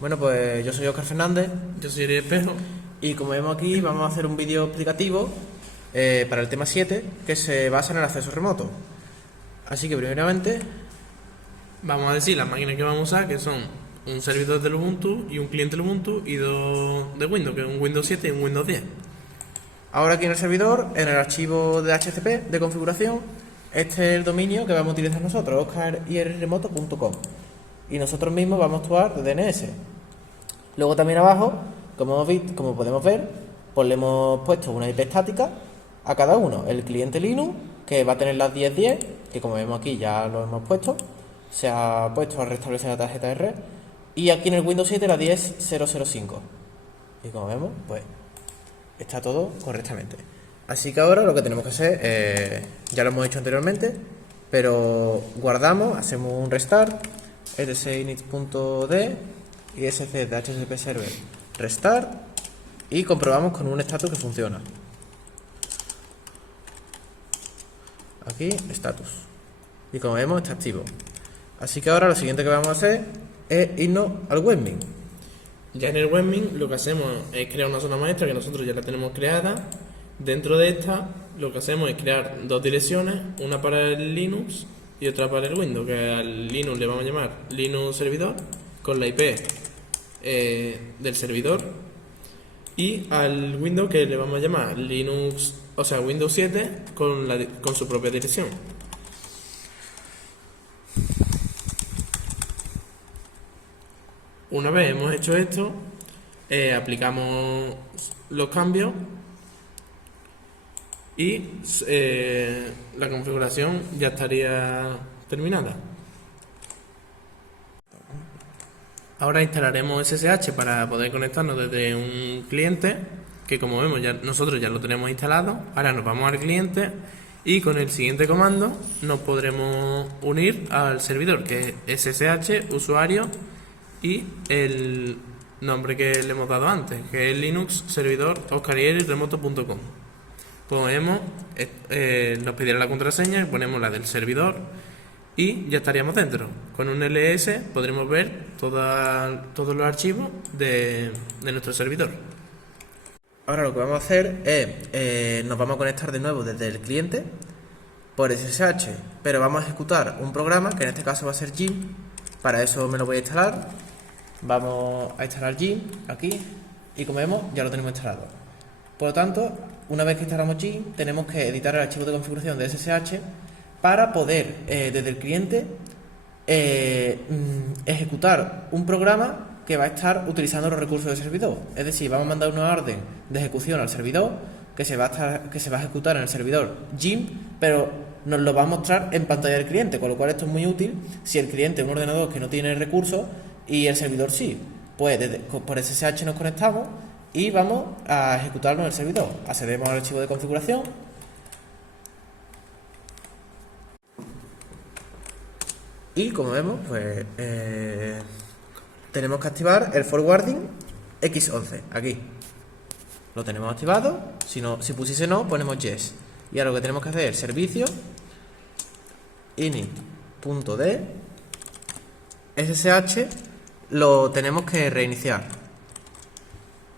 Bueno, pues yo soy Óscar Fernández Yo soy Eric Espejo. y como vemos aquí vamos a hacer un vídeo explicativo para el tema 7 que se basa en el acceso remoto. Así que primeramente, Vamos a decir las máquinas que vamos a usar, que son un servidor del Ubuntu y un cliente del Ubuntu y dos de Windows, que es un Windows 7 y un Windows 10. ahora aquí en el servidor, en el archivo de HCP de configuración, este es el dominio que vamos a utilizar nosotros, oscarirremoto.com, y nosotros mismos vamos a actuar de DNS. Luego también abajo, como podemos ver, pues le hemos puesto una IP estática a cada uno. El cliente Linux, que va a tener las 1010, que como vemos aquí ya lo hemos puesto, se ha puesto a restablecer la tarjeta de red. Y aquí en el Windows 7 la 10005. Y como vemos, pues está todo correctamente. Así que ahora lo que tenemos que hacer, ya lo hemos hecho anteriormente, pero guardamos, hacemos un restart, etc.init.d y sc de http server restart y comprobamos con un status que funciona. Aquí, status. Y como vemos, está activo. Así que ahora lo siguiente que vamos a hacer es irnos al webmin. Ya en el webmin lo que hacemos es crear una zona maestra que nosotros ya la tenemos creada. Dentro de esta lo que hacemos es crear dos direcciones, una para el Linux y otra para el Windows, que al Linux le vamos a llamar Linux servidor con la IP del servidor, y al Windows que le vamos a llamar Linux, o sea, Windows 7 con su propia dirección. Una vez hemos hecho esto, aplicamos los cambios y la configuración ya estaría terminada. Ahora instalaremos SSH para poder conectarnos desde un cliente, que como vemos nosotros ya lo tenemos instalado. Ahora nos vamos al cliente y con el siguiente comando nos podremos unir al servidor, que es SSH, usuario y el nombre que le hemos dado antes, que es Linux servidor oscarirremoto.com. Ponemos, nos pedirá la contraseña y ponemos la del servidor y ya estaríamos dentro. Con un ls podremos ver todos los archivos de nuestro servidor. Ahora lo que vamos a hacer es, nos vamos a conectar de nuevo desde el cliente por SSH, pero vamos a ejecutar un programa que en este caso va a ser Gim. Para eso me lo voy a instalar. Vamos a instalar Gim aquí y como vemos ya lo tenemos instalado. Por lo tanto, una vez que instalamos Gim, tenemos que editar el archivo de configuración de SSH para poder desde el cliente ejecutar un programa que va a estar utilizando los recursos del servidor. Es decir, vamos a mandar una orden de ejecución al servidor que se va a ejecutar en el servidor Gim, pero nos lo va a mostrar en pantalla del cliente, con lo cual esto es muy útil si el cliente es un ordenador que no tiene recursos y el servidor sí. Pues por SSH nos conectamos y vamos a ejecutarlo en el servidor. Accedemos al archivo de configuración. Y como vemos, pues tenemos que activar el forwarding X11 aquí. Lo tenemos activado. Si pusiese no, ponemos yes. Y ahora lo que tenemos que hacer es servicio init.d SSH lo tenemos que reiniciar.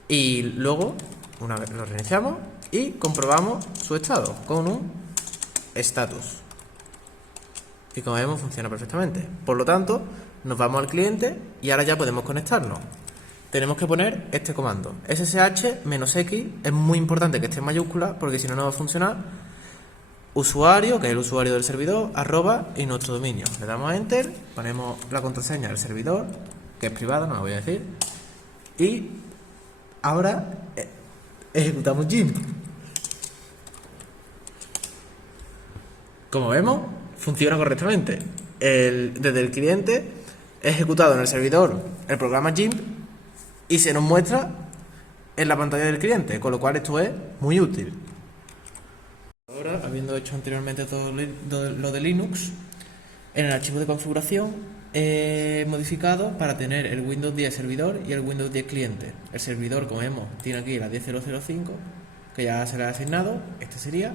Y luego, una vez lo reiniciamos y comprobamos su estado con un status. Y como vemos funciona perfectamente. Por lo tanto, nos vamos al cliente y ahora ya podemos conectarnos. Tenemos que poner este comando ssh-x, es muy importante que esté en mayúscula porque si no, no va a funcionar. Usuario, que es el usuario del servidor, arroba y nuestro dominio. Le damos a enter, ponemos la contraseña del servidor, que es privada, no la voy a decir. Y ahora ejecutamos Gim. Como vemos, funciona correctamente. Desde el cliente he ejecutado en el servidor el programa Gim y se nos muestra en la pantalla del cliente, con lo cual esto es muy útil. Ahora, habiendo hecho anteriormente todo lo de Linux, en el archivo de configuración he modificado para tener el Windows 10 servidor y el Windows 10 cliente. El servidor, como vemos, tiene aquí la 10005, que ya se le ha asignado, este sería,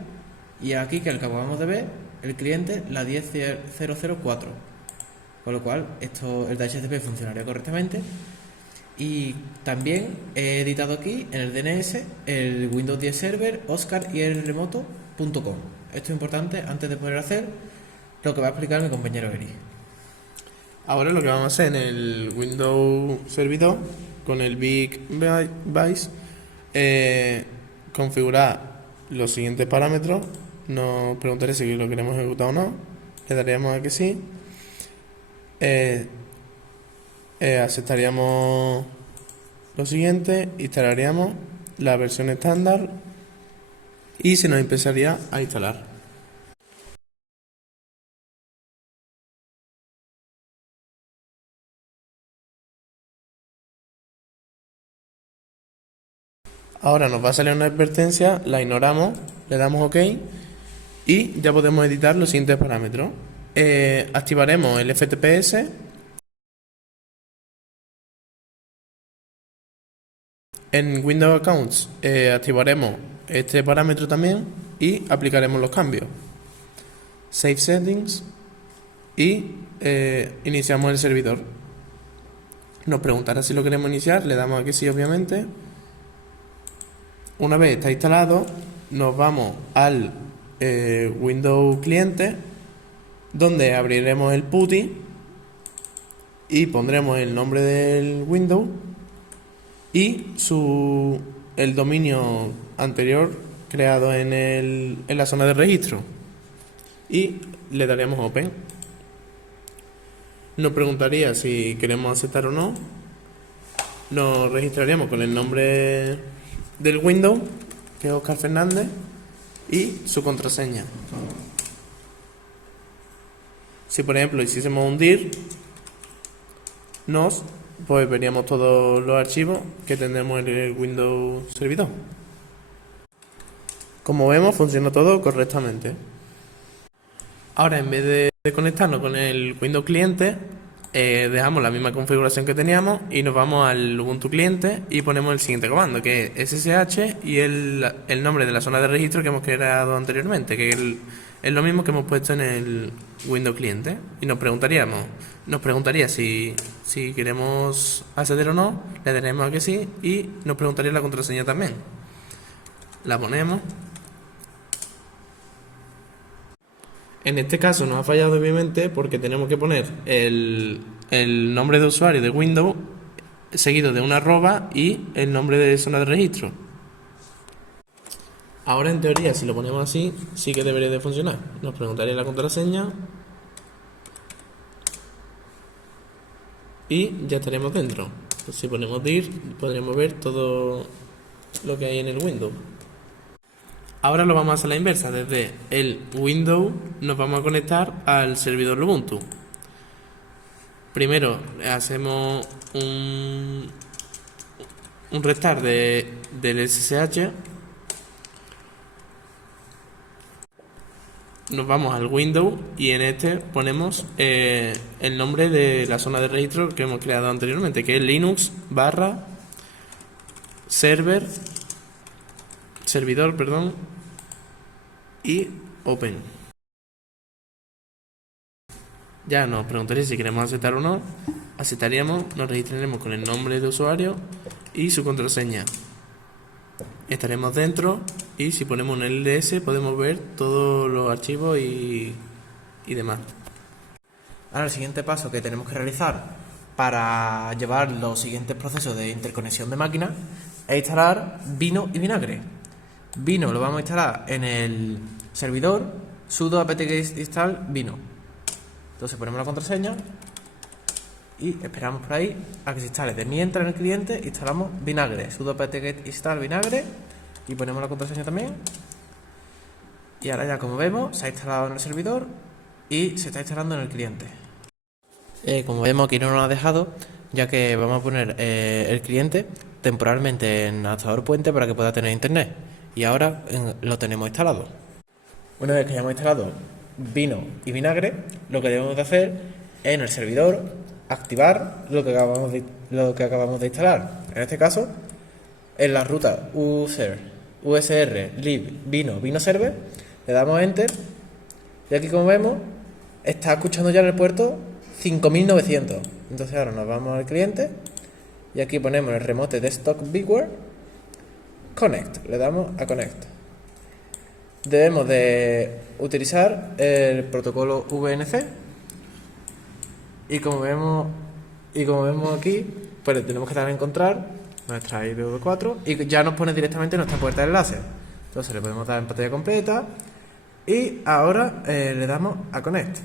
y aquí, que el que acabamos de ver, el cliente, la 10004. Con lo cual, el DHCP funcionaría correctamente. Y también he editado aquí en el DNS el Windows 10 Server oscarIRremoto.com. Esto es importante antes de poder hacer lo que va a explicar mi compañero Eri. Ahora lo que vamos a hacer en el Windows servidor con el Big Vice, configurar los siguientes parámetros. Nos preguntaré si lo queremos ejecutar o no. Le daríamos a que sí. Aceptaríamos lo siguiente, instalaríamos la versión estándar y se nos empezaría a instalar. Ahora nos va a salir una advertencia, la ignoramos, le damos OK y ya podemos editar los siguientes parámetros. Activaremos el FTPS. En Windows Accounts activaremos este parámetro también y aplicaremos los cambios. Save Settings y iniciamos el servidor. Nos preguntará si lo queremos iniciar, le damos a que sí, obviamente. Una vez está instalado, nos vamos al Windows Cliente, donde abriremos el PuTTY y pondremos el nombre del Windows y el dominio anterior creado en la zona de registro y le daremos Open. Nos preguntaría si queremos aceptar o no. Nos registraríamos con el nombre del Windows, que es Oscar Fernández, y su contraseña. Si por ejemplo hiciésemos un dir, pues veríamos todos los archivos que tendremos en el Windows servidor. Como vemos, funciona todo correctamente. Ahora, en vez de conectarnos con el Windows cliente, dejamos la misma configuración que teníamos y nos vamos al Ubuntu cliente y ponemos el siguiente comando, que es SSH y el nombre de la zona de registro que hemos creado anteriormente, que es lo mismo que hemos puesto en el Windows cliente. Y nos preguntaría si queremos acceder o no, le daremos a que sí y nos preguntaría la contraseña también. La ponemos. En este caso nos ha fallado obviamente porque tenemos que poner el nombre de usuario de Windows seguido de una arroba y el nombre de zona de registro. Ahora en teoría si lo ponemos así sí que debería de funcionar. Nos preguntaría la contraseña y ya estaremos dentro. Pues si ponemos dir podremos ver todo lo que hay en el Windows. Ahora lo vamos a hacer a la inversa. Desde el Windows nos vamos a conectar al servidor Ubuntu. Primero hacemos un restart del SSH. Nos vamos al Windows y en este ponemos el nombre de la zona de registro que hemos creado anteriormente, que es Linux servidor, y Open. Ya nos preguntaría si queremos aceptar o no. Aceptaríamos, nos registraremos con el nombre de usuario y su contraseña. Estaremos dentro y si ponemos un LS podemos ver todos los archivos y demás. Ahora el siguiente paso que tenemos que realizar para llevar los siguientes procesos de interconexión de máquinas es instalar Vino y Vinagre. Vino lo vamos a instalar en el servidor sudo apt-get install Vino. Entonces ponemos la contraseña y esperamos por ahí a que se instale. De mientras en el cliente instalamos Vinagre, sudo apt-get install Vinagre y ponemos la contraseña también. Y ahora ya como vemos se ha instalado en el servidor y se está instalando en el cliente. Como vemos aquí no nos ha dejado, ya que vamos a poner el cliente temporalmente en adaptador puente para que pueda tener internet. Y ahora lo tenemos instalado. Una vez que hayamos instalado Vino y Vinagre, lo que debemos de hacer es en el servidor activar lo que acabamos de instalar. En este caso, en la ruta usr lib vino server, le damos enter y aquí como vemos está escuchando ya en el puerto 5900. Entonces ahora nos vamos al cliente y aquí ponemos el remote desktop Bigware Connect, le damos a Connect. Debemos de utilizar el protocolo VNC y como vemos aquí, pues tenemos que dar a encontrar nuestra IDV4 y ya nos pone directamente nuestra puerta de enlace. Entonces le podemos dar en pantalla completa y ahora le damos a Connect.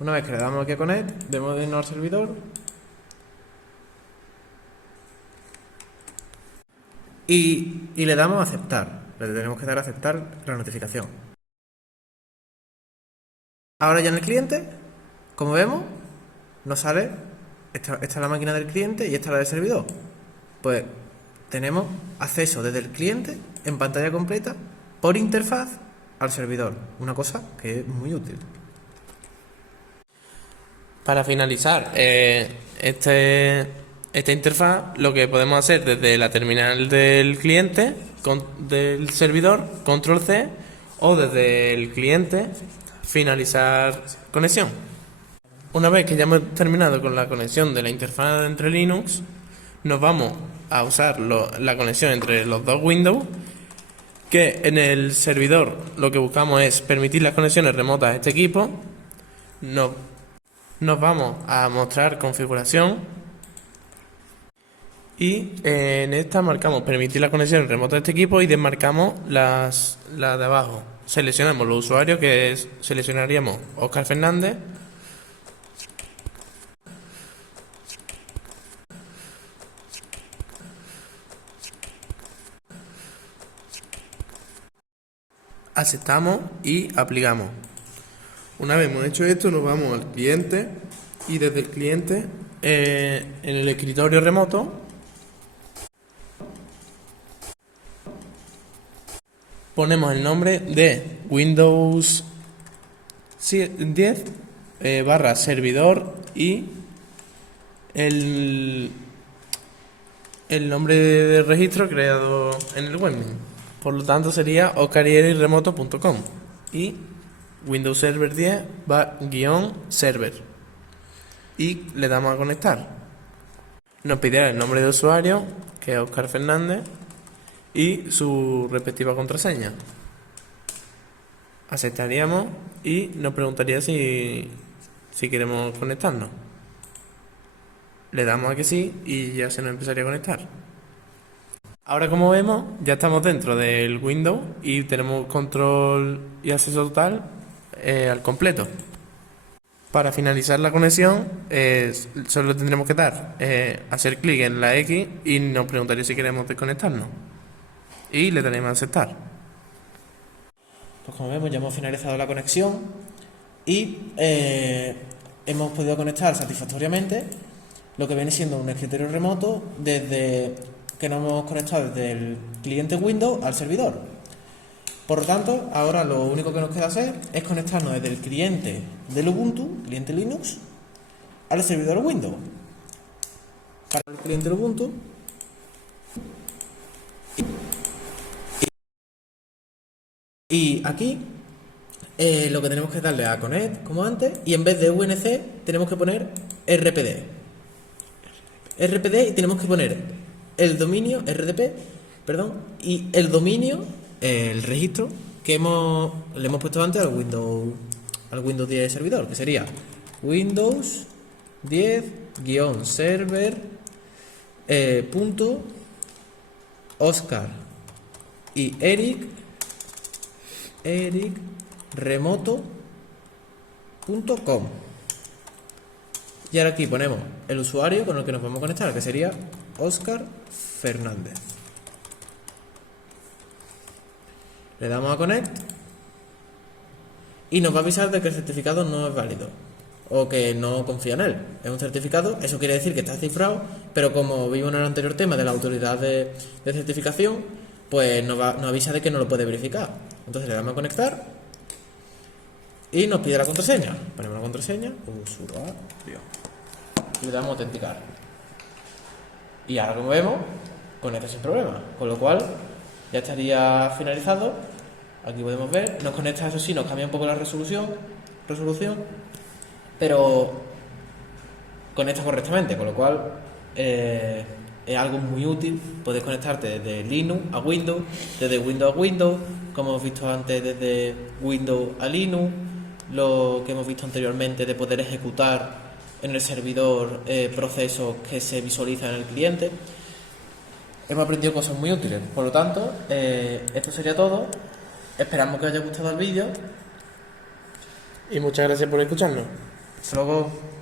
Una vez que le damos aquí a Connect, debemos de irnos al servidor y le damos a aceptar. Le tenemos que dar a aceptar la notificación. Ahora ya en el cliente, como vemos, nos sale, esta es la máquina del cliente y esta es la del servidor. Pues tenemos acceso desde el cliente en pantalla completa por interfaz al servidor. Una cosa que es muy útil. Para finalizar esta interfaz, lo que podemos hacer desde la terminal del cliente, del servidor, control C, o desde el cliente, finalizar conexión. Una vez que ya hemos terminado con la conexión de la interfaz entre Linux, nos vamos a usar la conexión entre los dos Windows, que en el servidor lo que buscamos es permitir las conexiones remotas a este equipo. Nos vamos a mostrar configuración y en esta marcamos permitir la conexión remota de este equipo y desmarcamos las de abajo. Seleccionamos los usuarios, seleccionaríamos Óscar Fernández, aceptamos y aplicamos. Una vez hemos hecho esto, nos vamos al cliente y desde el cliente, en el escritorio remoto, ponemos el nombre de Windows 10 barra servidor y el nombre de registro creado en el webmail. Por lo tanto sería oscarierremoto.com y Windows Server 10 _server y le damos a conectar. Nos pedirá el nombre de usuario, que es Óscar Fernández, y su respectiva contraseña. Aceptaríamos y nos preguntaría si queremos conectarnos. Le damos a que sí y ya se nos empezaría a conectar. Ahora, como vemos, ya estamos dentro del Windows y tenemos control y acceso total al completo. Para finalizar la conexión, solo tendremos que dar hacer clic en la X y nos preguntaría si queremos desconectarnos. Y le daremos a aceptar. Pues como vemos, ya hemos finalizado la conexión y hemos podido conectar satisfactoriamente lo que viene siendo un escritorio remoto desde que nos hemos conectado desde el cliente Windows al servidor. Por lo tanto, ahora lo único que nos queda hacer es conectarnos desde el cliente del Ubuntu, cliente Linux, al servidor Windows. Para el cliente del Ubuntu y aquí lo que tenemos que darle a Connect como antes y en vez de VNC tenemos que poner RPD y tenemos que poner el dominio RDP, y el dominio, el registro que le hemos puesto antes al Windows 10 servidor, que sería Windows 10-server punto Oscar y Eric remoto.com. Y ahora aquí ponemos el usuario con el que nos vamos a conectar, que sería Óscar Fernández. Le damos a Connect y nos va a avisar de que el certificado no es válido o que no confía en él. Es un certificado, eso quiere decir que está cifrado, pero como vimos en el anterior tema de la autoridad de certificación, pues nos avisa de que no lo puede verificar. Entonces le damos a conectar y nos pide la contraseña. Ponemos la contraseña, usuario, y le damos a autenticar. Y ahora, como vemos, conecta sin problema, con lo cual ya estaría finalizado. Aquí podemos ver, nos conecta, eso sí, nos cambia un poco la resolución, pero conecta correctamente, con lo cual es algo muy útil. Puedes conectarte desde Linux a Windows, desde Windows a Windows, como hemos visto antes, desde Windows a Linux, lo que hemos visto anteriormente de poder ejecutar en el servidor procesos que se visualizan en el cliente. Hemos aprendido cosas muy útiles. Por lo tanto, esto sería todo. Esperamos que os haya gustado el vídeo. Y muchas gracias por escucharnos. Hasta luego.